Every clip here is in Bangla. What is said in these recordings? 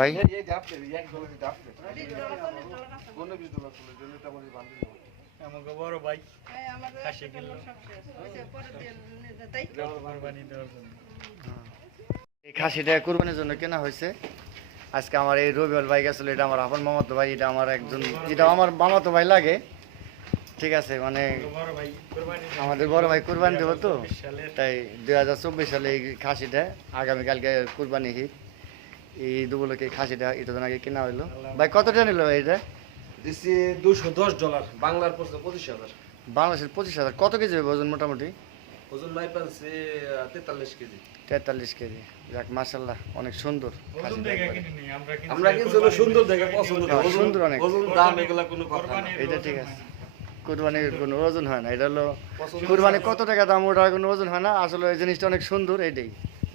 ভাই। আমাকে বড় এই খাসিটা কুরবানির জন্য কেনা হয়েছে। আজকে আমার এই রবিউল ভাই গেছিল এটা আমার আপন মামাতো ভাই এটা আমার একজন এটা আমার মামাতো ভাই লাগে। ঠিক আছে মানে বড় ভাই কোরবানি আমাদের বড় ভাই কুরবানি দেবো তো। তাই দুই হাজার চব্বিশ সালে এই খাসিটা আগামীকালকে কুরবানি ঈদ। এই এই খাসিটা ঈদের আগে কেনা হইল। ভাই কতটা নিল এটা? দিছি দুশো দশ ডলার বাংলার পড়ছে পঁচিশ হাজার। বাংলাদেশের পঁচিশ হাজার। কত কেজি হবে ওজন মোটামুটি? ওজন নাই পাচ্ছে তেতাল্লিশ কেজি। তেতাল্লিশ কেজি। যাক মাসাল্লাহ অনেক সুন্দর আমরা কিন্তু সুন্দর দেখে পছন্দ সুন্দর অনেক। দাম এগুলা কোনো কথা এটা ঠিক আছে। কুরবানির কোনো ওজন হয় না। এটা হলো কুরবানি কত টাকা দাম ওটার কোনো ওজন হয় না। আসলে এই জিনিসটা অনেক সুন্দর এইটাই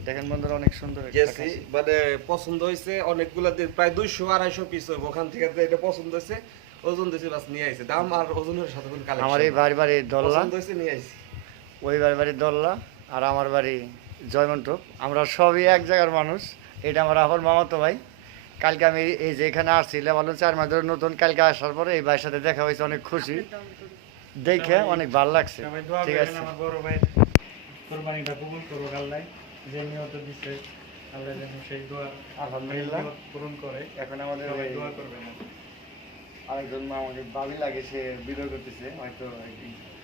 দেখেন বন্ধুরা অনেক সুন্দর গেছি মানে পছন্দ হয়েছে অনেকগুলা প্রায় দুইশো আড়াইশো পিস ওখান থেকে এটা পছন্দ হয়েছে। ওজন দিয়েছে বাস নিয়ে আইছে। দাম আর ওজনের সাথে কোনো কালেকশন আমার এই বাড়ি বাড়ি দল্লা। পছন্দ হয়েছে নিয়ে আইছি। ওই বাড়ি বাড়ি দল্লা আর আমার বাড়ি জয়মন্টপ। আমরা সবই এক জায়গার মানুষ। এটা আমার আপন মামাতো ভাই। কালকে আমি এই যে এখানে আসছিলাম বললাম চার মাস ধরে নতুন কালকে আসার পরে এই ভাইয়ের সাথে দেখা হয়েছে অনেক খুশি। দেখে অনেক ভালো লাগছে। ঠিক আছে। আমার বড় ভাইয়ের কোরবানিটা কবুল করো আল্লাহ যে নিয়ত দিচ্ছে আল্লাহ যেন সেই দোয়া আলহামদুলিল্লাহ। পূরণ করে। এখন আমাদের দোয়া করবেন আরেকজন মা আমাকে বাবি লাগে সে ভিডিও করতেছে হয়তো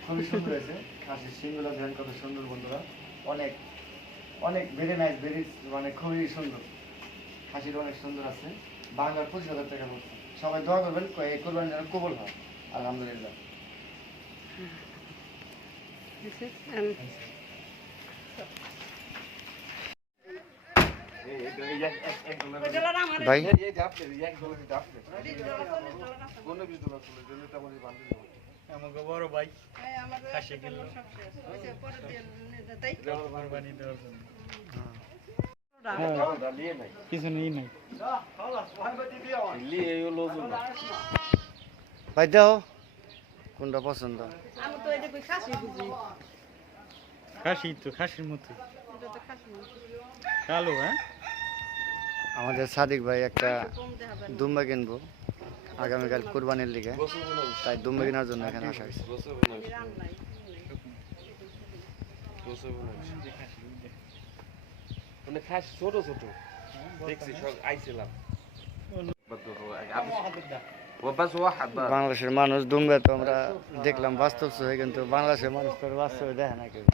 খুবই সুন্দর হয়েছে। খাসির সিংগুলো ধ্যান কত সুন্দর বন্ধুরা। অনেক অনেক ভেরি নাইস ভেরি মানে খুবই সুন্দর। খাসিটা অনেক সুন্দর আছে। বাংলার পঁচিশ হাজার টাকা পড়ছে। সবাই দোয়া করবেন এই কোরবানি যেন কবল হয়। আলহামদুলিল্লাহ। ভাই। আমাকে বড় ভাই খাসি কিনলো কোরবানি দেওয়ার জন্য। কিছু নেই নাই ভাই দেও কোনটা পছন্দ আমি তো এটা খাসি তো খাসির মতো এটা তো খাসি না। কালো হ্যাঁ আমাদের সাদিক ভাই একটা। দুম্বা কিনবো আগামীকাল কোরবানির লিগে। তাই দুম্বা কেনার জন্য এখানে আসা হয়েছে। মানে খাস ছোট ছোট। দেখছি সব আইছিলাম। বাংলাদেশের মানুষ দুমরা তো আমরা দেখলাম বাস্তব চোখে কিন্তু বাংলাদেশের মানুষ তো বাস্তবে দেখে না কেউ।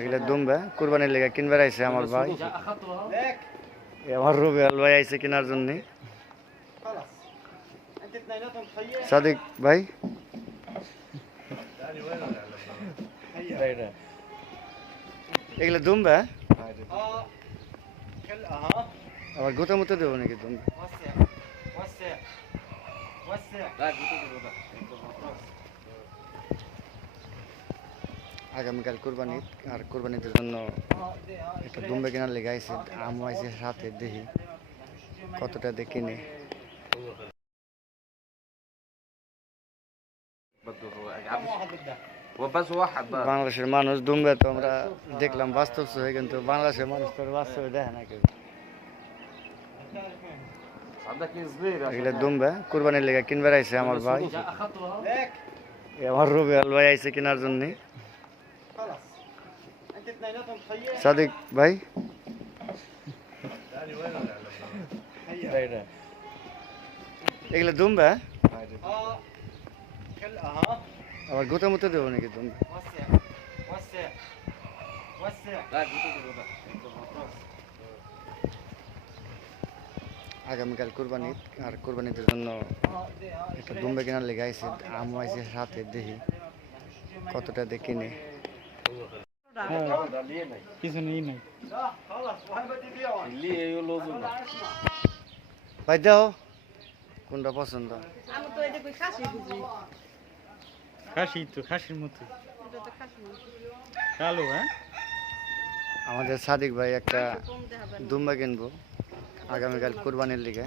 এগুলো দুমবে কুরবানির লেগে কিনবে আইছে আমার ভাই। আমার রুবেল ভাই আইসে কেনার জন্য। সাদিক ভাই। এগুলো দুম্বা আবার গোতা মতো দেবো নাকি দুম্বা لا جبت كده আগামীকাল কোরবানি আর কোরবানিদের জন্য একটা দুম্বা কেনার লেগে আইছে আমু আইছে সাথে দেখি কতটা দিয়ে কিনে وبس বাস ওয়াহাদ বাংলাদেশের মানুষ দুমবে তো আমরা দেখলাম বাস্তব সহে কিন্তু বাংলাদেশের মানুষ তো বাস্তব দেখে না কেউ এগুলো দুমবে কুরবানির লেগে কিনবে আইছে আমার ভাই আমার রবি ভাই আইছে কেনার জন্য সাদিক ভাই এগুলো দুমবে হ্যাঁ আবার গোটা মতো দেবো নাকি তুমি? আগামীকাল কোরবানি আর কোরবানিদের জন্য একটা দুম্বে কেনার লেগে আইসে আম আইসে সাথে দেখি কতটা দিয়ে কিনে। ভাই দাও। কোনটা পছন্দ? খাসি তো খাসির মতো। এটা তো খাসি না। কালো হ্যাঁ? আমাদের সাদিক ভাই একটা দুম্বা কিনবো আগামীকাল কোরবানির লিগে।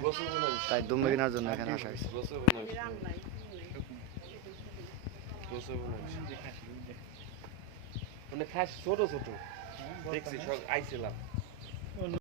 তাই দুম্বা কেনার জন্য এখানে আসা হয়েছে। মানে খাস ছোট ছোট। দেখছি সব আইছিলাম।